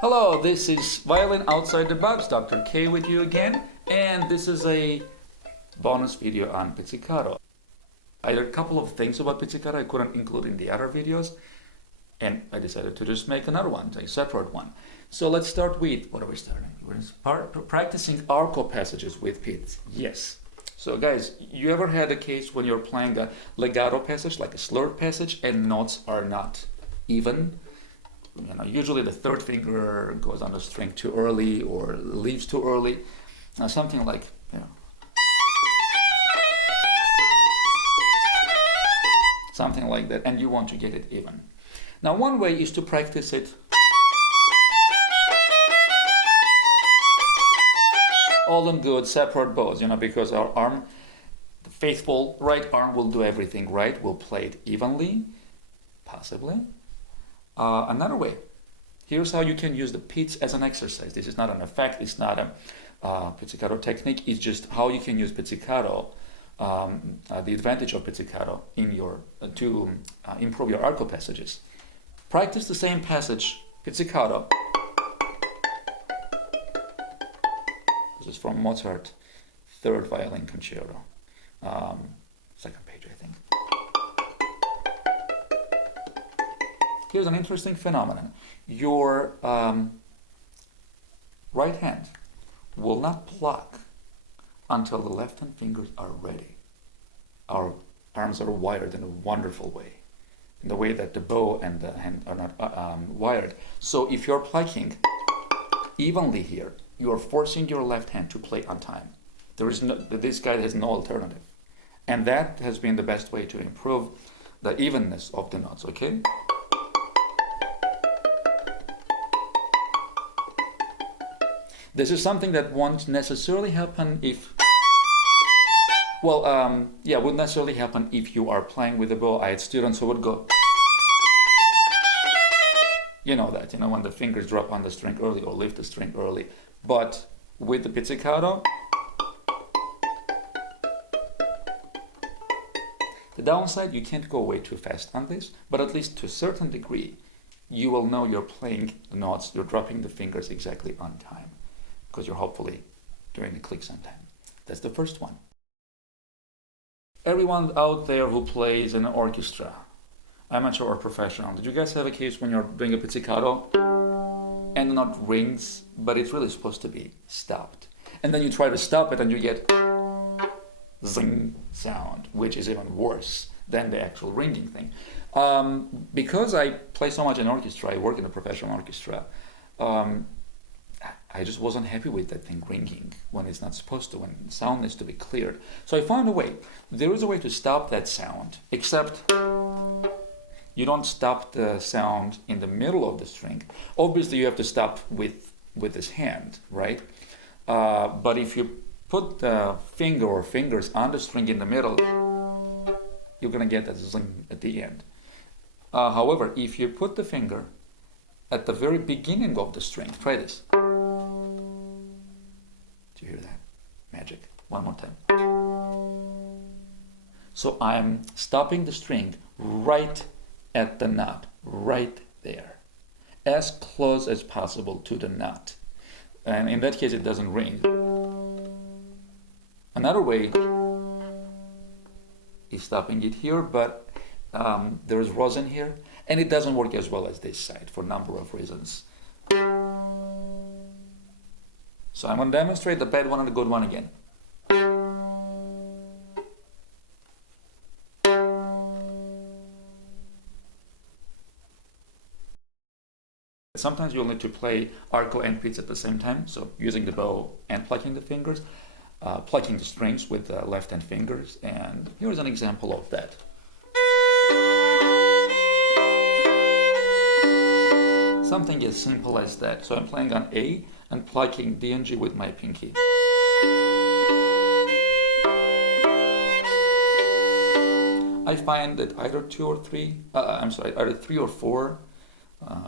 Hello, this is Violin Outside the Box, Dr. K with you again, and this is a bonus video on pizzicato. I did a couple of things about pizzicato I couldn't include in the other videos, and I decided to just make another one, a separate one. So let's start with, what are we starting? We're practicing arco passages with pizz. Yes. So guys, you ever had a case when you're playing a legato passage, like a slurred passage, and notes are not even? You know, usually the third finger goes on the string too early or leaves too early. Something like, something like that, and you want to get it even. Now, one way is to practice it all in good separate bows, because our arm, the faithful right arm, will do everything right, will play it evenly, possibly. Another way, here's how you can use the pizz as an exercise. This is not an effect, it's not a pizzicato technique, it's just how you can use pizzicato, the advantage of pizzicato in your to improve your arco passages. Practice the same passage, pizzicato. This is from Mozart, Third Violin Concerto, second page, I think. Here's an interesting phenomenon. Your right hand will not pluck until the left hand fingers are ready. Our arms are wired in a wonderful way, in the way that the bow and the hand are not wired. So if you're plucking evenly here, you are forcing your left hand to play on time. This guy has no alternative. And that has been the best way to improve the evenness of the notes, okay? This is something that won't necessarily happen if, would necessarily happen if you are playing with a bow. I had students who would go, when the fingers drop on the string early or lift the string early. But with the pizzicato, the downside, you can't go way too fast on this, but at least to a certain degree, you will know you're playing the notes, you're dropping the fingers exactly on time, because you're hopefully doing the clicks on time. That's the first one. Everyone out there who plays in an orchestra, amateur or professional, did you guys have a case when you're doing a pizzicato and the note rings, but it's really supposed to be stopped? And then you try to stop it and you get zing sound, which is even worse than the actual ringing thing. Because I play so much in orchestra, I work in a professional orchestra, I just wasn't happy with that thing ringing when it's not supposed to, when the sound needs to be cleared. So I found a way. There is a way to stop that sound, except you don't stop the sound in the middle of the string. Obviously, you have to stop with this hand, right? But if you put the finger or fingers on the string in the middle, you're going to get that zing at the end. However, if you put the finger at the very beginning of the string, try this. Do you hear that? Magic. One more time. So I'm stopping the string right at the knot, right there, as close as possible to the knot. And in that case, it doesn't ring. Another way is stopping it here, but there's rosin here, and it doesn't work as well as this side for a number of reasons. So I'm going to demonstrate the bad one and the good one again. Sometimes you'll need to play arco and pizz at the same time, so using the bow and plucking the fingers, plucking the strings with the left hand fingers, and here's an example of that. Something as simple as that. So I'm playing on A and plucking D and G with my pinky. I find that either either 3 or 4,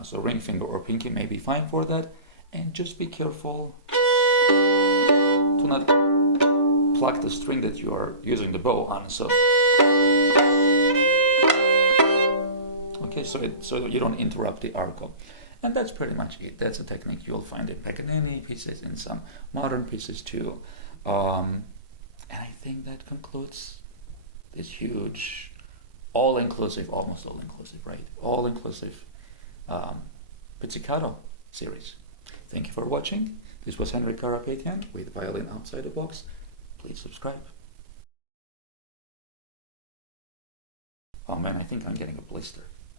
so ring finger or pinky may be fine for that, and just be careful to not pluck the string that you are using the bow on. So Okay, so you don't interrupt the arco. And that's pretty much it. That's a technique you'll find in Paganini pieces, in some modern pieces too. And I think that concludes this huge, all-inclusive, almost all-inclusive, right? All-inclusive Pizzicato series. Thank you for watching. This was Henrik Karapetyan with Violin Outside the Box. Please subscribe. Oh man, I think I'm getting a blister.